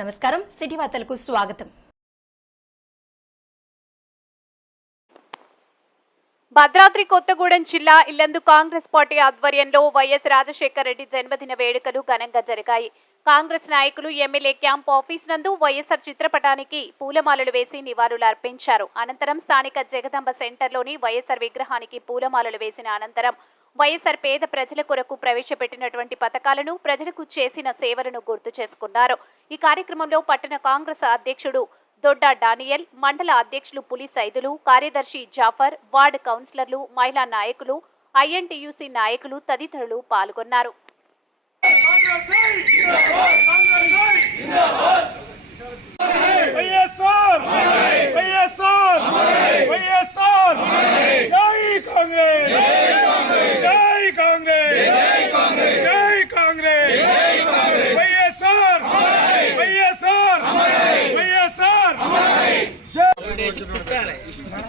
నమస్కారం. సిటీ వార్తలకు స్వాగతం. భద్రాద్రి కొత్తగూడెం జిల్లా ఇల్లందు కాంగ్రెస్ పార్టీ ఆధ్వర్యంలో వైఎస్ రాజశేఖర రెడ్డి జన్మదిన వేడుకలు ఘనంగా జరిగాయి. కాంగ్రెస్ నాయకులు ఎమ్మెల్యే క్యాంప్ ఆఫీస్ నందు వైఎస్ఆర్ చిత్రపటానికి పూలమాలలు వేసి నివాళులు అర్పించారు. అనంతరం స్థానిక జగదంబ సెంటర్లోని వైఎస్ఆర్ విగ్రహానికి పూలమాలలు వేసిన అనంతరం వైఎస్ఆర్ పేద ప్రజల కొరకు ప్రవేశపెట్టినటువంటి పథకాలను ప్రజలకు చేసిన సేవలను గుర్తు చేసుకున్నారు. ఈ కార్యక్రమంలో పట్టణ కాంగ్రెస్ అధ్యక్షుడు దొడ్డ డానియల్ మండల అధ్యక్షులు పులి సైదులు కార్యదర్శి జాఫర్ వార్డు కౌన్సిలర్లు మహిళా నాయకులు ఐఎన్టీయూసీ నాయకులు తదితరులు పాల్గొన్నారు.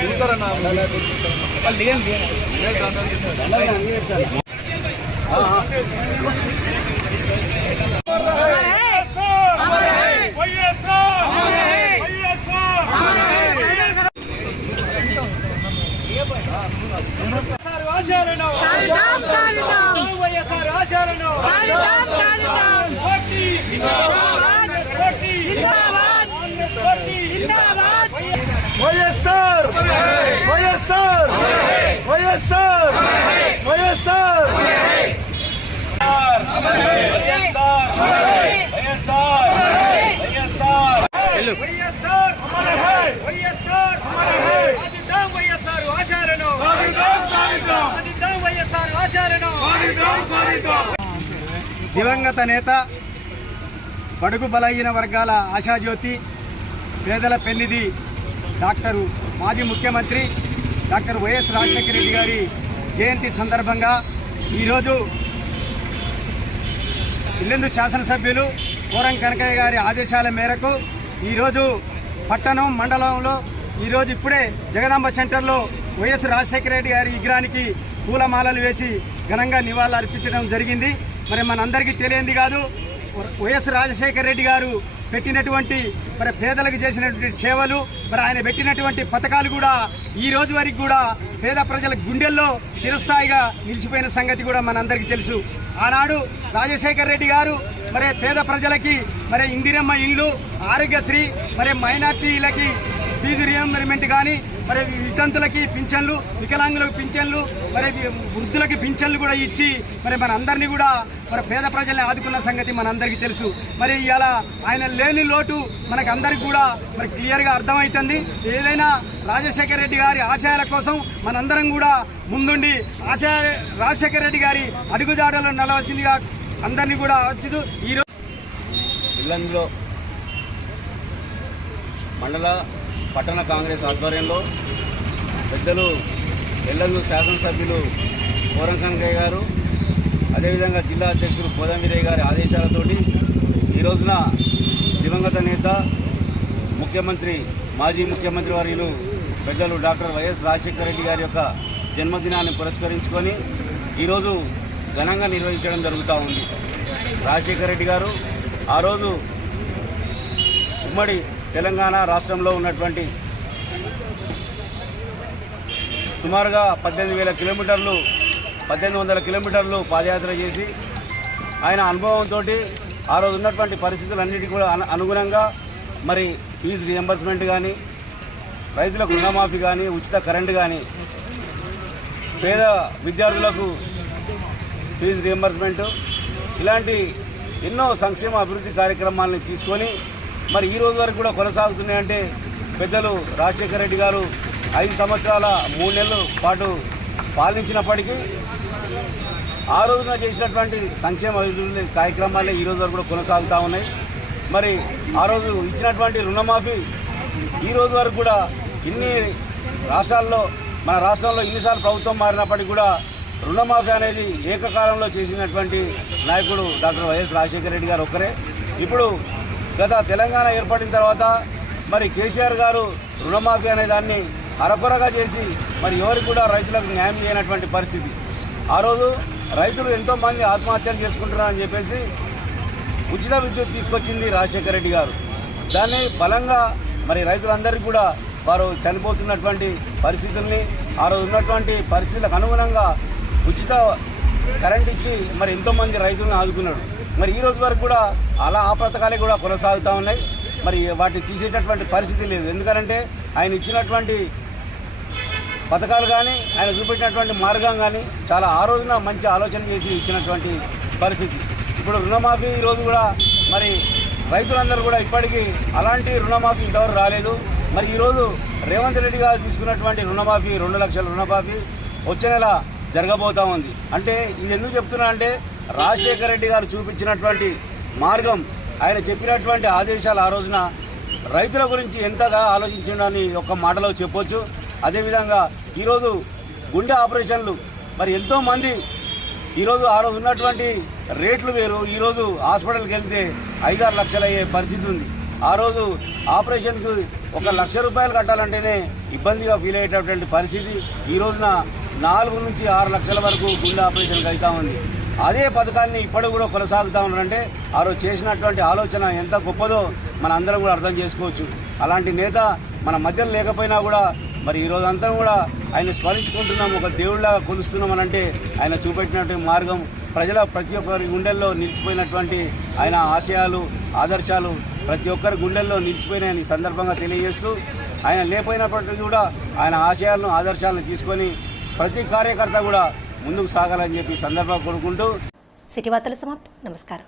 దూతారన్నా దిగండి ఆశాలను వైఎస్ఆర్ ఆశాలను వైఎస్ఆర్! వైఎస్ఆర్! వైఎస్ఆర్! వైఎస్ఆర్! దివంగత నేత బడుగు బలహీన వర్గాల ఆశాజ్యోతి పేదల పెన్నిధి డాక్టరు మాజీ ముఖ్యమంత్రి డాక్టర్ వైఎస్ రాజశేఖర రెడ్డి గారి జయంతి సందర్భంగా ఈరోజు ఇల్లెందు శాసనసభ్యులు కోరం కనకయ్య గారి ఆదేశాల మేరకు ఈరోజు పట్టణం మండలంలో ఈరోజు ఇప్పుడే జగదాంబ సెంటర్లో వైఎస్ రాజశేఖర రెడ్డి గారి విగ్రహానికి పూలమాలలు వేసి ఘనంగా నివాళులు అర్పించడం జరిగింది. మరి మనందరికీ తెలియంది కాదు వైఎస్ రాజశేఖర రెడ్డి గారు పెట్టినటువంటి మరి పేదలకు చేసినటువంటి సేవలు మరి ఆయన పెట్టినటువంటి పథకాలు కూడా ఈ రోజు వరకు కూడా పేద ప్రజల గుండెల్లో చిరస్థాయిగా నిలిచిపోయిన సంగతి కూడా మనందరికీ తెలుసు. ఆనాడు రాజశేఖర రెడ్డి గారు మరి పేద ప్రజలకి మరి ఇందిరమ్మ ఇండ్లు ఆరోగ్యశ్రీ మరి మైనార్టీలకి ఫీజు రియంబర్మెంట్ కానీ మరి వితంతులకి పింఛన్లు వికలాంగులకు పింఛన్లు మరి వృద్ధులకి పింఛన్లు కూడా ఇచ్చి మరి మన అందరినీ కూడా మరి పేద ప్రజల్ని ఆదుకున్న సంగతి మనందరికీ తెలుసు. మరి ఇలా ఆయన లేని లోటు మనకు అందరికి కూడా మరి క్లియర్గా అర్థమవుతుంది. ఏదైనా రాజశేఖర రెడ్డి గారి ఆశయాల కోసం మనందరం కూడా ముందుండి ఆశయ రాజశేఖర రెడ్డి గారి అడుగుజాడలో నడవచ్చిందిగా అందరినీ కూడా వచ్చి ఈరోజు ఇల్లందులో మండల పట్టణ కాంగ్రెస్ ఆధ్వర్యంలో పెద్దలు ఎల్లందు శాసనసభ్యులు కోరంకనకయ్య గారు అదేవిధంగా జిల్లా అధ్యక్షులు కోదంబిరయ్య గారి ఆదేశాలతోటి ఈ రోజున దివంగత నేత ముఖ్యమంత్రి మాజీ ముఖ్యమంత్రి వర్యులు పెద్దలు డాక్టర్ వైఎస్ రాజశేఖర రెడ్డి గారి యొక్క జన్మదినాన్ని పురస్కరించుకొని ఈరోజు ఘనంగా నిర్వహించడం జరుగుతూ ఉంది. రాజశేఖర రెడ్డి గారు ఆ రోజు ఉమ్మడి తెలంగాణ రాష్ట్రంలో ఉన్నటువంటి సుమారుగా పద్దెనిమిది వేల కిలోమీటర్లు పద్దెనిమిది వందల కిలోమీటర్లు పాదయాత్ర చేసి ఆయన అనుభవంతో ఆ రోజు ఉన్నటువంటి పరిస్థితులన్నిటికీ కూడా అనుగుణంగా మరి ఫీజు రియంబర్స్మెంట్ కానీ రైతులకు రుణమాఫీ కానీ ఉచిత కరెంటు కానీ పేద విద్యార్థులకు ఫీజు రియంబర్స్మెంట్ ఇలాంటి ఎన్నో సంక్షేమ అభివృద్ధి కార్యక్రమాలను తీసుకొని మరి ఈ రోజు వరకు కూడా కొనసాగుతున్నాయంటే పెద్దలు రాజశేఖర రెడ్డి గారు ఐదు సంవత్సరాల మూడు నెలల పాటు పాలించినప్పటికీ ఆ రోజున చేసినటువంటి సంక్షేమ అభివృద్ధి కార్యక్రమాలే ఈ రోజు వరకు కూడా కొనసాగుతూ ఉన్నాయి. మరి ఆ రోజు ఇచ్చినటువంటి రుణమాఫీ ఈ రోజు వరకు కూడా ఇన్ని రాష్ట్రాల్లో మన రాష్ట్రంలో ఇన్నిసార్లు ప్రభుత్వం మారినప్పటికీ కూడా రుణమాఫీ అనేది ఏకకాలంలో చేసినటువంటి నాయకుడు డాక్టర్ వైఎస్ రాజశేఖర రెడ్డి గారు ఒక్కరే. ఇప్పుడు గత తెలంగాణ ఏర్పడిన తర్వాత మరి కేసీఆర్ గారు రుణమాఫీ అనే దాన్ని అరకొరగా చేసి మరి ఎవరికి కూడా రైతులకు న్యాయం చేయనటువంటి పరిస్థితి. ఆ రోజు రైతులు ఎంతోమంది ఆత్మహత్యలు చేసుకుంటున్నారని చెప్పేసి ఉచిత విద్యుత్ తీసుకొచ్చింది రాజశేఖర రెడ్డి గారు. దాన్ని బలంగా మరి రైతులందరికీ కూడా వారు చనిపోతున్నటువంటి పరిస్థితుల్ని ఆ రోజు ఉన్నటువంటి పరిస్థితులకు అనుగుణంగా ఉచిత కరెంట్ ఇచ్చి మరి ఎంతోమంది రైతులను ఆదుకున్నాడు. మరి ఈ రోజు వరకు కూడా అలా ఆ పథకాలే కూడా కొనసాగుతూ ఉన్నాయి. మరి వాటిని తీసేటటువంటి పరిస్థితి లేదు. ఎందుకంటే ఆయన ఇచ్చినటువంటి పథకాలు కానీ ఆయన చూపెట్టినటువంటి మార్గం కానీ చాలా ఆ రోజున మంచి ఆలోచన చేసి ఇచ్చినటువంటి పరిస్థితి. ఇప్పుడు రుణమాఫీ ఈరోజు కూడా మరి రైతులందరూ కూడా ఇప్పటికీ అలాంటి రుణమాఫీ ఇంతవరకు రాలేదు. మరి ఈరోజు రేవంత్ రెడ్డి గారు తీసుకున్నటువంటి రుణమాఫీ రెండు లక్షల రుణమాఫీ వచ్చే నెల జరగబోతా ఉంది. అంటే ఇది ఎందుకు చెప్తున్నా అంటే రాజశేఖర రెడ్డి గారు చూపించినటువంటి మార్గం ఆయన చెప్పినటువంటి ఆదేశాలు ఆ రోజున రైతుల గురించి ఎంతగా ఆలోచించడాన్ని ఒక మాటలో చెప్పొచ్చు. అదేవిధంగా ఈరోజు గుండె ఆపరేషన్లు మరి ఎంతోమంది ఈరోజు ఆ రోజు ఉన్నటువంటి రేట్లు వేరు. ఈరోజు హాస్పిటల్కి వెళ్తే ఐదారు లక్షలు అయ్యే పరిస్థితి ఉంది. ఆ రోజు ఆపరేషన్కి ఒక లక్ష రూపాయలు కట్టాలంటేనే ఇబ్బందిగా ఫీల్ అయ్యేటటువంటి పరిస్థితి. ఈ రోజున నాలుగు నుంచి ఆరు లక్షల వరకు గుండె ఆపరేషన్కి అవుతా ఉంది. అదే పథకాన్ని ఇప్పటికి కూడా కొనసాగుతూ ఉన్నారంటే ఆ రోజు చేసినటువంటి ఆలోచన ఎంత గొప్పదో మన అందరం కూడా అర్థం చేసుకోవచ్చు. అలాంటి నేత మన మధ్యలో లేకపోయినా కూడా మరి ఈ రోజు అంతా కూడా ఆయన స్మరించుకుంటున్నాం ఒక దేవుళ్ళగా కొలుస్తున్నాం అంటే ఆయన చూపెట్టినటువంటి మార్గం ప్రజల ప్రతి ఒక్కరి గుండెల్లో నిలిచిపోయినటువంటి ఆయన ఆశయాలు ఆదర్శాలు ప్రతి ఒక్కరి గుండెల్లో నిలిచిపోయినాయని సందర్భంగా తెలియజేస్తూ ఆయన లేకపోయినప్పటికీ కూడా ఆయన ఆశయాలను ఆదర్శాలను తీసుకొని ప్రతి కార్యకర్త కూడా ముందుకు సాగాలని చెప్పి సందర్భం సందర్భంగా కోరుకుంటూ సిటీ వార్తలు సమాప్తం. నమస్కారం.